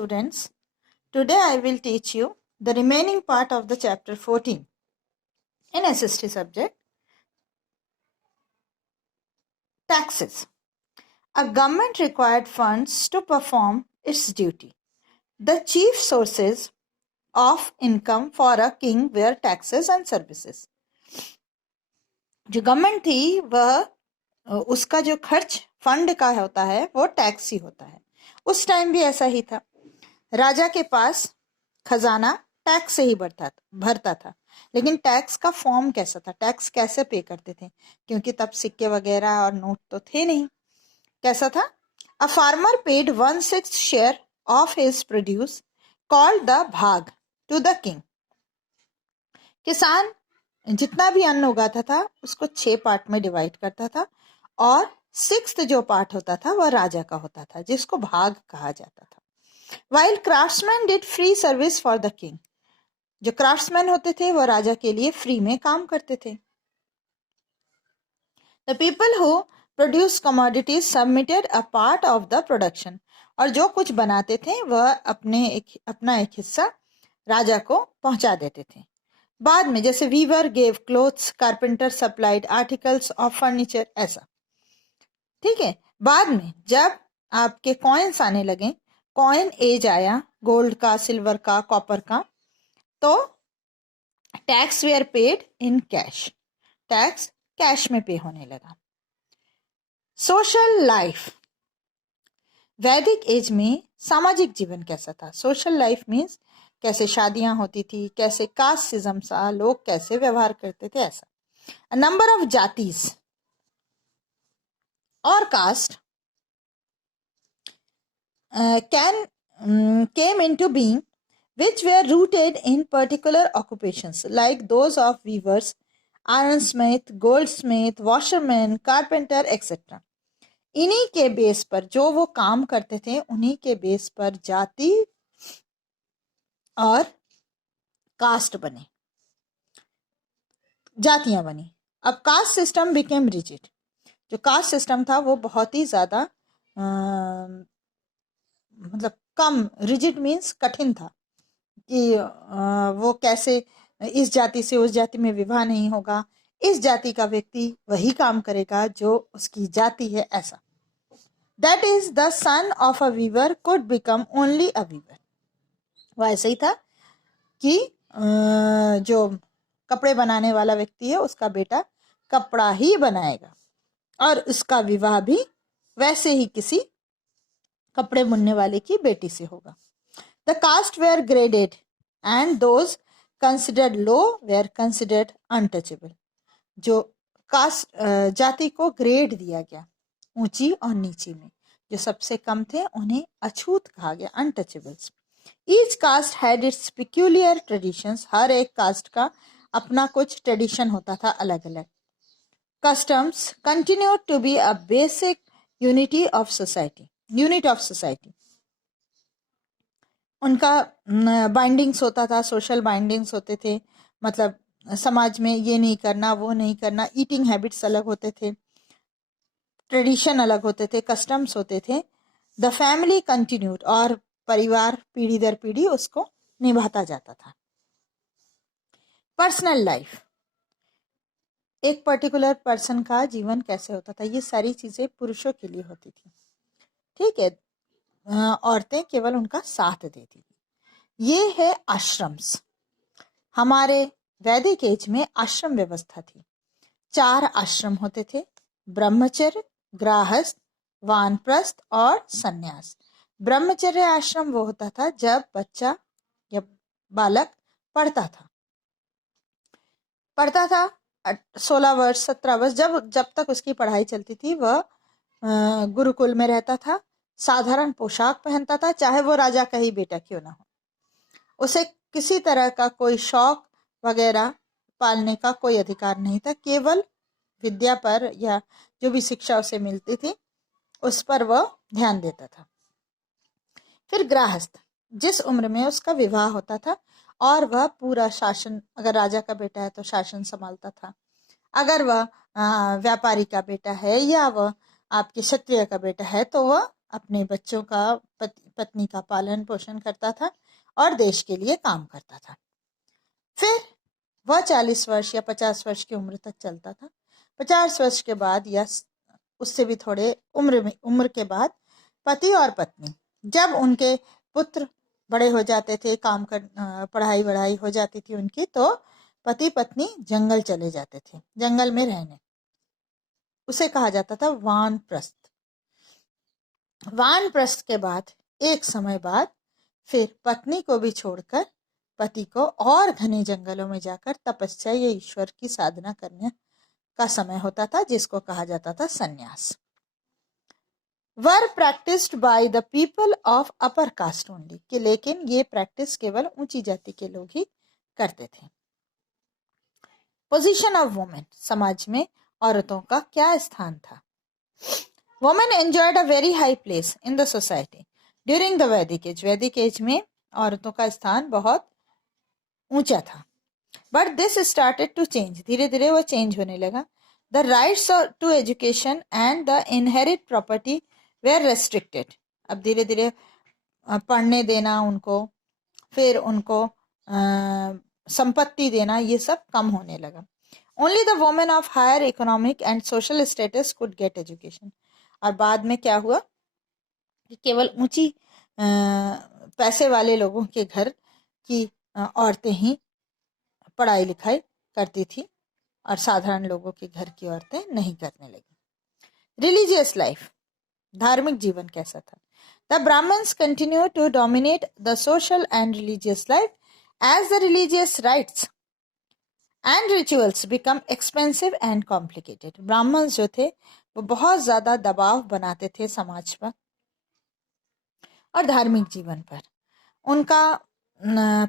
students. Today I will teach you the remaining part of the chapter 14 in SST subject, taxes. A government required funds to perform its duty. The chief sources of income for a king were taxes and services. जो government थी वह उसका जो खर्च fund का होता है वो टैक्स ही होता है. उस टाइम भी ऐसा ही था. राजा के पास खजाना टैक्स से ही भरता था. लेकिन टैक्स का फॉर्म कैसा था, टैक्स कैसे पे करते थे, क्योंकि तब सिक्के वगैरह और नोट तो थे नहीं. कैसा था? A farmer paid 1/6 share of his produce called the भाग टू द किंग. किसान जितना भी अन्न उगाता था उसको 6 पार्ट में डिवाइड करता था और 6th जो पार्ट होता था वह राजा का होता था, जिसको भाग कहा जाता था. While craftsmen did free service for the king, जो क्राफ्ट्समैन होते थे वह राजा के लिए फ्री में काम करते थे. The people who produced commodities submitted a part of the production, और जो कुछ बनाते थे वह अपना एक हिस्सा राजा को पहुंचा देते थे. बाद में जैसे weaver gave clothes, carpenter supplied articles of furniture, ऐसा. ठीक है. बाद में जब आपके कॉइन्स आने लगे, कॉइन एज आया, गोल्ड का, सिल्वर का, कॉपर का, तो tax were paid in cash. Tax cash में पे होने लगा. Social life. वैदिक एज में सामाजिक जीवन कैसा था? सोशल लाइफ मीन्स कैसे शादियां होती थी, कैसे कास्टिज्म सा, लोग कैसे व्यवहार करते थे, ऐसा. नंबर ऑफ जातीज और cast came into being, which were rooted in particular occupations like those of weavers, ironsmith, goldsmith, washerman, carpenter, etc. इन्हीं के बेस पर जो वो काम करते थे, उन्हीं के बेस पर जाति और कास्ट बने, जातियां बनी. अब कास्ट सिस्टम बिकेम रिजिड. जो कास्ट सिस्टम था वो बहुत ही ज्यादा मतलब कम, रिजिड मीन्स कठिन था कि वो कैसे इस जाति से उस जाति में विवाह नहीं होगा, इस जाति का व्यक्ति वही काम करेगा जो उसकी जाति है, ऐसा. That is the son of a weaver could become only a weaver. वो ऐसे ही था कि जो कपड़े बनाने वाला व्यक्ति है उसका बेटा कपड़ा ही बनाएगा और उसका विवाह भी वैसे ही किसी कपड़े बुनने वाले की बेटी से होगा. The caste were graded and those considered low were considered untouchable. जो कास्ट जाति को ग्रेड दिया गया ऊंची और नीची में, जो सबसे कम थे उन्हें अछूत कहा गया, untouchables. Each caste had its peculiar traditions. हर एक कास्ट का अपना कुछ ट्रेडिशन होता था अलग अलग. Customs continued to be a basic unit of society. उनका बाइंडिंग्स होता था, सोशल बाइंडिंग्स होते थे. मतलब समाज में ये नहीं करना, वो नहीं करना. ईटिंग हैबिट्स अलग होते थे, ट्रेडिशन अलग होते थे, कस्टम्स होते थे. द फैमिली कंटिन्यूड, और परिवार पीढ़ी दर पीढ़ी उसको निभाता जाता था. Personal life. एक पर्टिकुलर पर्सन का जीवन कैसे होता था, ये सारी चीजें पुरुषों के लिए होती थी. ठीक है. औरतें केवल उनका साथ देती थी. ये है आश्रम्स. हमारे वैदिक एज में आश्रम व्यवस्था थी. 4 आश्रम होते थे: ब्रह्मचर्य, गृहस्थ, वानप्रस्थ और सन्यास. ब्रह्मचर्य आश्रम वो होता था जब बच्चा या बालक पढ़ता था 16 वर्ष 17 वर्ष, जब तक उसकी पढ़ाई चलती थी वह गुरुकुल में रहता था. साधारण पोशाक पहनता था, चाहे वो राजा का ही बेटा क्यों ना हो. उसे किसी तरह का कोई शौक वगैरह पालने का कोई अधिकार नहीं था. केवल विद्या पर या जो भी शिक्षा उसे मिलती थी उस पर वह ध्यान देता था. फिर गृहस्थ, जिस उम्र में उसका विवाह होता था और वह पूरा शासन, अगर राजा का बेटा है तो शासन संभालता था, अगर वह व्यापारी का बेटा है या वह आपके क्षत्रिय का बेटा है तो वह अपने बच्चों का पत्नी का पालन पोषण करता था और देश के लिए काम करता था। फिर वह 40 वर्ष या 50 वर्ष की उम्र तक चलता था। 50 वर्ष के बाद या उससे भी थोड़े उम्र के बाद पति और पत्नी, जब उनके पुत्र बड़े हो जाते थे, काम कर पढ़ाई वढ़ाई हो जाती थी उनकी, तो पति पत्नी जंगल चले जाते थे, जंगल में रहने। उसे कहा जाता था वानप्रस्थ। वानप्रस्थ के बाद एक समय बाद फिर पत्नी को भी छोड़कर पति को और घने जंगलों में जाकर तपस्या या ईश्वर की साधना करने का समय होता था, जिसको कहा जाता था संन्यास। Were practised by the people of upper caste only, कि लेकिन ये प्रैक्टिस केवल ऊंची जाति के लोग ही करते थे। पोजीशन ऑफ वुमेन, समाज में औरतों का क्या स्थान था? Women enjoyed a very high place in the society during the Vedic age. Vedic age में औरतों का स्थान बहुत ऊंचा था। But this started to change, धीरे धीरे वो चेंज होने लगा। The rights to education and the inherit property were restricted. अब धीरे धीरे पढ़ने देना उनको, फिर उनको संपत्ति देना, ये सब कम होने लगा। Only the women of higher economic and social status could get education. और बाद में क्या हुआ कि केवल ऊंची पैसे वाले लोगों के घर की औरतें ही पढ़ाई लिखाई करती थी और साधारण लोगों के घर की औरतें नहीं करने लगी। रिलीजियस लाइफ, धार्मिक जीवन कैसा था? The Brahmans continue to dominate the social and religious life as the religious rites and rituals become expensive and complicated. Brahmans जो थे वो बहुत ज्यादा दबाव बनाते थे समाज पर और धार्मिक जीवन पर। उनका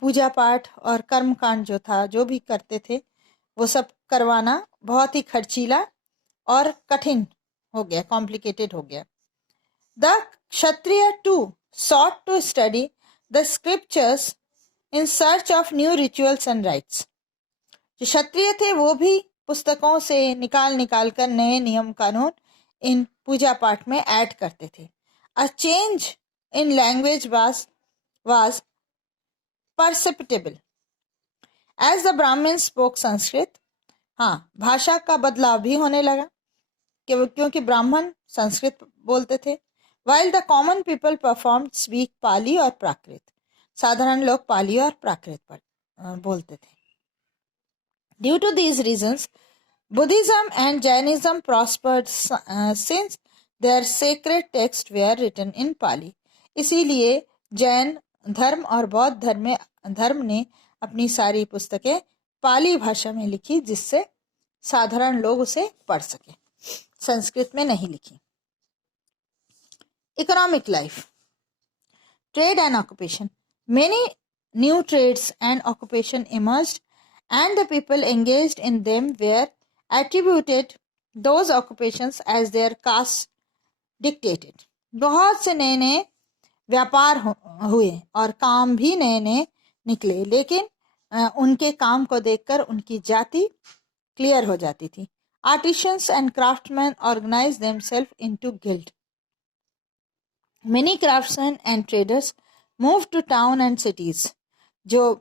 पूजा पाठ और कर्म कांड जो था, जो भी करते थे, वो सब करवाना बहुत ही खर्चीला और कठिन हो गया, कॉम्प्लिकेटेड हो गया। The Kshatriya too sought to study the scriptures in search of new rituals and rites। जो क्षत्रिय थे वो भी पुस्तकों से निकाल कर नए नियम कानून इन पूजा पाठ में ऐड करते थे। A change in language was perceptible as the Brahmins spoke Sanskrit। हाँ, भाषा का बदलाव भी होने लगा क्योंकि ब्राह्मण संस्कृत बोलते थे। While the common people performed speak पाली और प्राकृत, साधारण लोग पाली और प्राकृत पर बोलते थे। Due to these reasons, Buddhism and Jainism prospered since their sacred texts were written in Pali। इसीलिए जैन धर्म और बौद्ध धर्म ने अपनी सारी पुस्तकें पाली भाषा में लिखी, जिससे साधारण लोग उसे पढ़ सके, संस्कृत में नहीं लिखी। Economic life, trade and occupation, many new trades and occupation emerged and the people engaged in them were attributed those occupations as their caste dictated। बहुत से नए नए व्यापार हुए और काम भी नए नए निकले, लेकिन उनके काम को देखकर उनकी जाति क्लियर हो जाती थी। Artisans and craftsmen organized themselves into guild। Many craftsmen and traders moved to town and cities। जो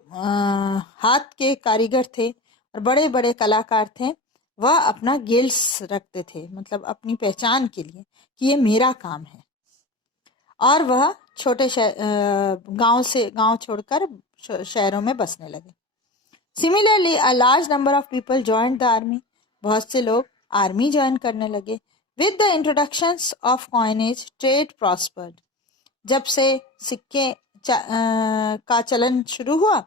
हाथ के कारीगर थे और बड़े बड़े कलाकार थे, वह अपना गिल्ड्स रखते थे, मतलब अपनी पहचान के लिए कि ये मेरा काम है, और वह छोटे गांव छोड़कर शहरों में बसने लगे। Similarly, a large number of people joined the army। बहुत से लोग आर्मी ज्वाइन करने लगे। With the introductions of coinage, trade prospered। जब से सिक्के का चलन शुरू हुआ,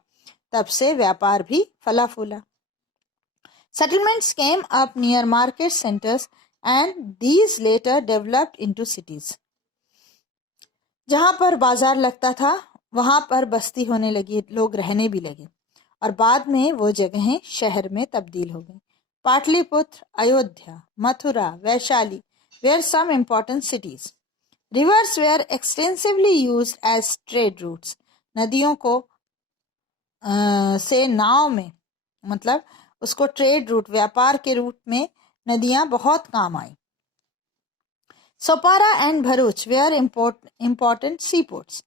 तब से व्यापार भी फला फूला। Settlements came up near market centers and these later developed into cities। जहां पर बाजार लगता था वहां पर बस्ती होने लगी, लोग रहने भी लगे, और बाद में वो जगहें शहर में तब्दील हो गई। Pataliputra, Ayodhya, Mathura, Vaishali were some important cities। Rivers were extensively used as trade routes। नदियों को से नाव में, मतलब उसको ट्रेड रूट, व्यापार के रूट में नदियां बहुत काम आई। Sopara and Bharuch were important sea ports.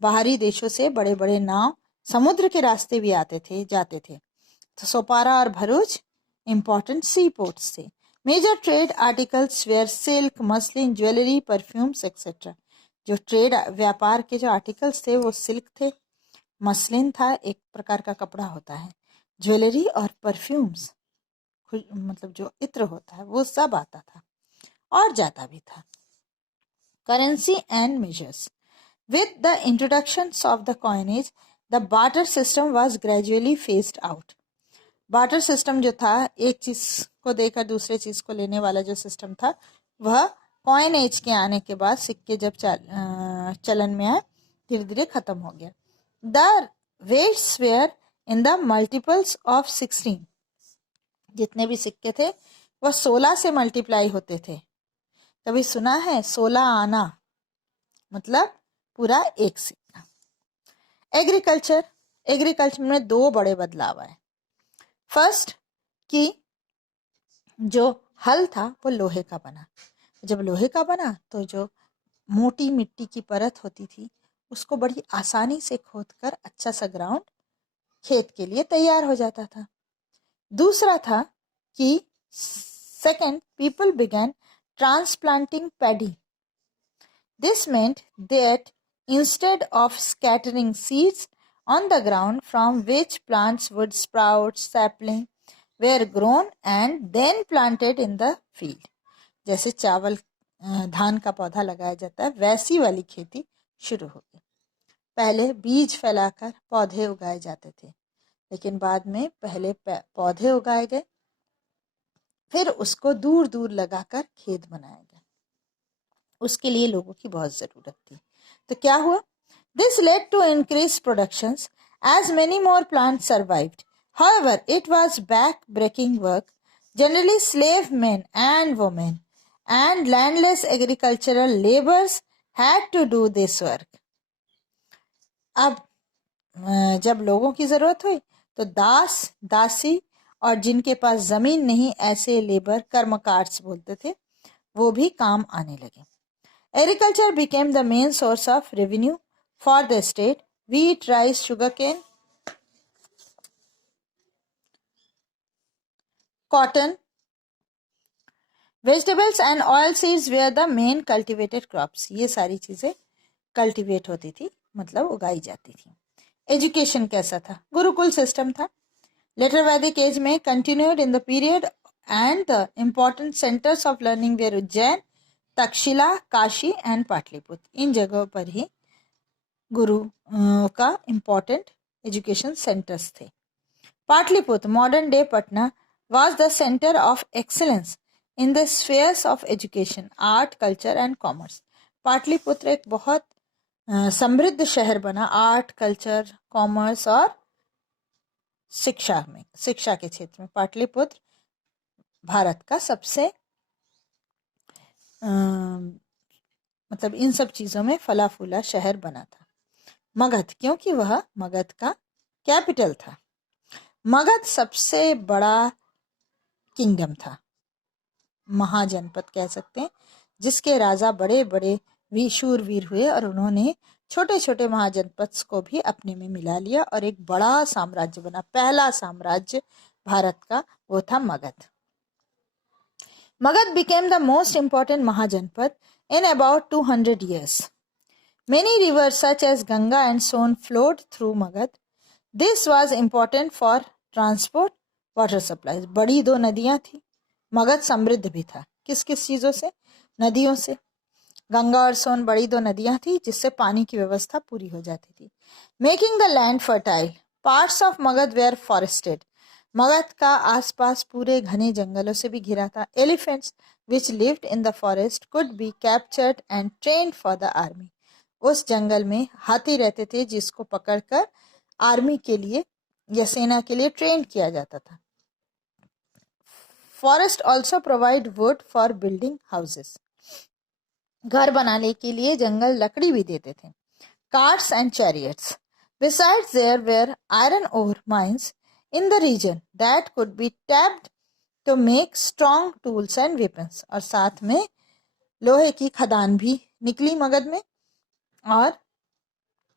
बाहरी देशों से बड़े बड़े नाव समुद्र के रास्ते भी आते थे, जाते थे। तो सोपारा और भरूच इम्पोर्टेंट सी पोर्ट्स थे। Major trade articles were silk, muslin, jewellery, perfumes etcetera. जो ट्रेड व्यापार के जो आर्टिकल्स थे वो सिल्क थे, मसलिन था, एक प्रकार का कपड़ा होता है, ज्वेलरी और परफ्यूम्स, मतलब जो इत्र होता है वो सब आता था और जाता भी था। Currency and measures. With the introductions of the coinage, the barter system was gradually phased out. Barter system जो था, एक चीज को देकर दूसरे चीज को लेने वाला जो सिस्टम था, वह कॉइन एज के आने के बाद, सिक्के जब चलन में आए, धीरे धीरे खत्म हो गया। The weights were in the multiples of 16। जितने भी सिक्के थे वह 16 से मल्टीप्लाई होते थे। कभी सुना है 16 आना, मतलब पूरा एक सिक्का। एग्रीकल्चर में दो बड़े बदलाव आए। फर्स्ट कि जो हल था वो लोहे का बना। जब लोहे का बना तो जो मोटी मिट्टी की परत होती थी उसको बड़ी आसानी से खोदकर अच्छा सा ग्राउंड खेत के लिए तैयार हो जाता था। दूसरा था कि second, people began transplanting paddy. This meant that instead of scattering seeds on the ground from which plants would sprout, saplings were grown and then planted in the field. जैसे चावल धान का पौधा लगाया जाता है, वैसी वाली खेती शुरू हो गई। पहले बीज फैलाकर पौधे उगाए जाते थे, लेकिन बाद में पहले पौधे उगाए गए, फिर उसको दूर दूर लगाकर खेत बनाया गया। उसके लिए लोगों की बहुत ज़रूरत थी। तो क्या हुआ? This led to increase productions as many more plants survived. However, it was back-breaking work. Generally, slave men and women and landless agricultural laborers had to do this work. अब जब लोगों की ज़रूरत हुई तो दास, दासी और जिनके पास ज़मीन नहीं, ऐसे लेबर, कर्मकार्स बोलते थे, वो भी काम आने लगे। Agriculture became the main source of revenue for the state. Wheat, rice, sugarcane, cotton, vegetables and oilseeds were the main cultivated crops. ये सारी चीजें कल्टिवेट होती थी, मतलब उगाई जाती थी। एजुकेशन कैसा था? गुरुकुल सिस्टम था। लेटर वैदिक एज में continued in the period and the important centres of learning were Ujjain, Taxila, Kashi and Pataliputra. इन जगहों पर ही गुरु का इम्पोर्टेंट एजुकेशन सेंटर्स थे। Pataliputra, modern day Patna, was the center of excellence in the spheres of education, art, culture and commerce. Pataliputra एक बहुत समृद्ध शहर बना आर्ट, कल्चर, कॉमर्स और शिक्षा के क्षेत्र में। पाटलिपुत्र भारत का सबसे मतलब इन सब चीजों में फला फूला शहर बना था। मगध, क्योंकि वह मगध का कैपिटल था। मगध सबसे बड़ा किंगडम था, महाजनपद कह सकते हैं, जिसके राजा बड़े बड़े शूरवीर हुए और उन्होंने छोटे छोटे महाजनपद को भी अपने में मिला लिया और एक बड़ा साम्राज्य बना। पहला साम्राज्य भारत का वो था Magadh. Magadh became the most important महाजनपद in about 200 years. Many rivers such as Ganga and Son flowed through Magad. This was important for transport, water supplies. बड़ी दो नदियां थी। मगध समृद्ध भी था। किस किस चीजों से? नदियों से। गंगा और सोन बड़ी दो नदियां थी जिससे पानी की व्यवस्था पूरी हो जाती थी। Making the land fertile, parts of Magadha were forested. Magadha का आसपास पूरे घने जंगलों से भी घिरा था। Elephants which lived in the forest could be captured and trained for the army. उस जंगल में हाथी रहते थे जिसको पकड़कर आर्मी के लिए या सेना के लिए ट्रेन किया जाता था। Forest also provide wood for building houses. घर बनाने के लिए जंगल लकड़ी भी देते थे। Carts and chariots. Besides there were iron ore mines in the region that could be tapped to make strong tools and weapons. और साथ में लोहे की खदान भी निकली मगध में, और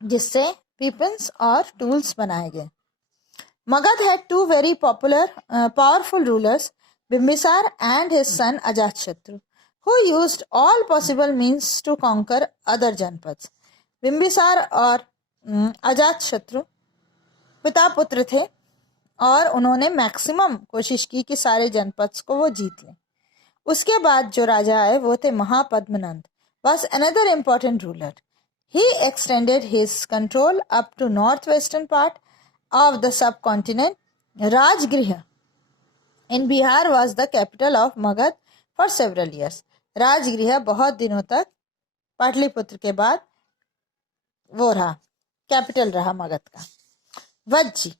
जिससे weapons और tools बनाए गए. Magad had two very powerful rulers, Bimbisar and his son Ajatashatru, who used all possible means to conquer other Janpads. Bimbisara और अजातशत्रु पिता पुत्र थे और उन्होंने मैक्सिमम कोशिश की कि सारे जनपद को वो जीत लें. उसके बाद जो राजा आए वो थे Mahapadmananda, was another important ruler. He extended his control up to northwestern part of the subcontinent. Rajgriha in Bihar was the capital of Magad for several years. Rajgriha बहुत दिनों तक पाटलिपुत्र के बाद वो रहा, कैपिटल रहा मगध का. Vajji.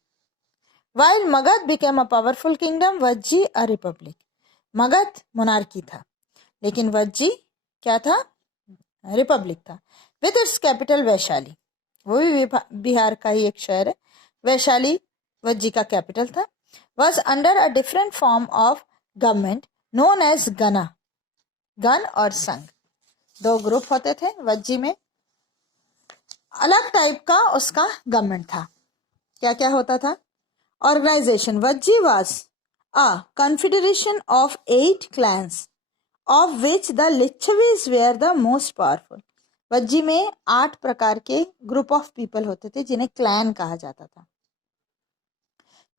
While Magad became a powerful kingdom, Vajji a republic. Magadh monarchy था, लेकिन वज्जी क्या था? रिपब्लिक था. विद इट्स कैपिटल वैशाली, वो भी बिहार का ही एक शहर है. वैशाली वज्जी का कैपिटल था. Was under a different form of government known as gana. गण और संघ दो ग्रुप होते थे वज्जी में. अलग टाइप का उसका गवर्नमेंट था. क्या क्या होता था? Organisation. Vajji was a confederation of 8 clans of which the Lichavis were the most powerful. Vajji में 8 प्रकार के ग्रुप ऑफ पीपल होते थे जिन्हें क्लैन कहा जाता था,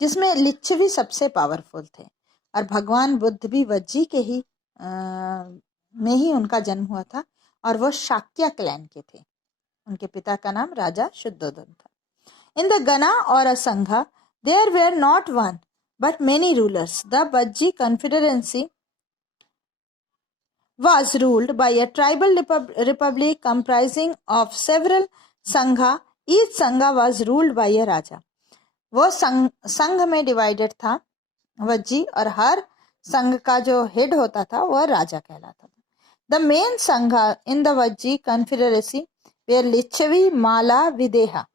जिसमें लिच्छवी सबसे पावरफुल थे. और भगवान बुद्ध भी वज्जी के ही में ही उनका जन्म हुआ था और वो शाक्य क्लैन के थे. उनके पिता का नाम राजा शुद्धोधन था. इन द गना और असंघा there were not one but many rulers. The Vajji Confederacy was ruled by a tribal republic comprising of several sangha. Each sangha was ruled by a raja. वो संघ में डिवाइडेड था वज्जी, और हर संघ का जो हेड होता था वह राजा कहलाता था. The main sangha in the Vajji Confederacy were Lichavi, Mala, Videha,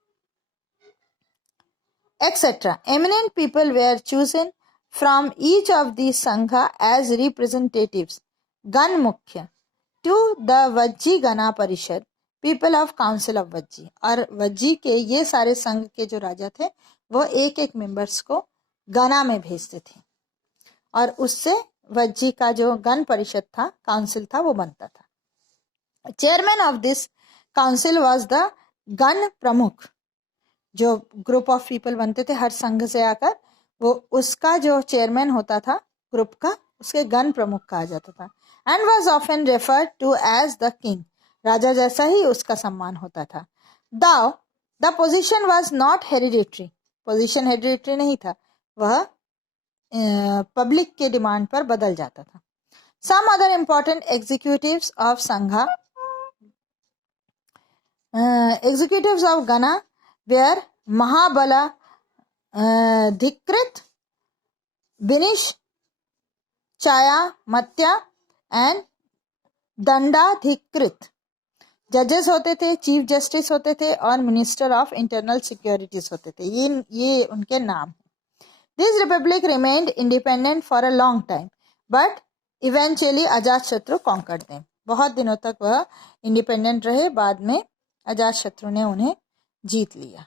etc. Eminent people were chosen from each of these sangha as representatives, Gan Mukhya, to the Vajji Gana Parishad, people of Council of Vajji. और वज्जी के ये सारे संघ के जो राजा थे वो एक एक मेंबर्स को गना में भेजते थे, और उससे वज्जी का जो गण परिषद था, काउंसिल था, वो बनता था. Chairman of this council was the गण प्रमुख. जो ग्रुप ऑफ पीपल बनते थे हर संघ से आकर, वो उसका जो चेयरमैन होता था ग्रुप का, उसके गण प्रमुख कहा जाता था. And was often referred to as the king. राजा जैसा ही उसका सम्मान होता था. Though the position was not hereditary. Position hereditary नहीं था, वह पब्लिक के डिमांड पर बदल जाता था. Some other important executives of sangha, executives of gana were Mahabala Dhikrit, Binish, Chaya Matya and Danda Dhikrit. जजेस होते थे, चीफ जस्टिस होते थे और मिनिस्टर ऑफ इंटरनल सिक्योरिटीज होते थे. ये उनके नाम. This republic remained independent for a long time but eventually Ajatashatru conquered them. बहुत दिनों तक वह इंडिपेंडेंट रहे, बाद में अजातशत्रु ने उन्हें जीत लिया.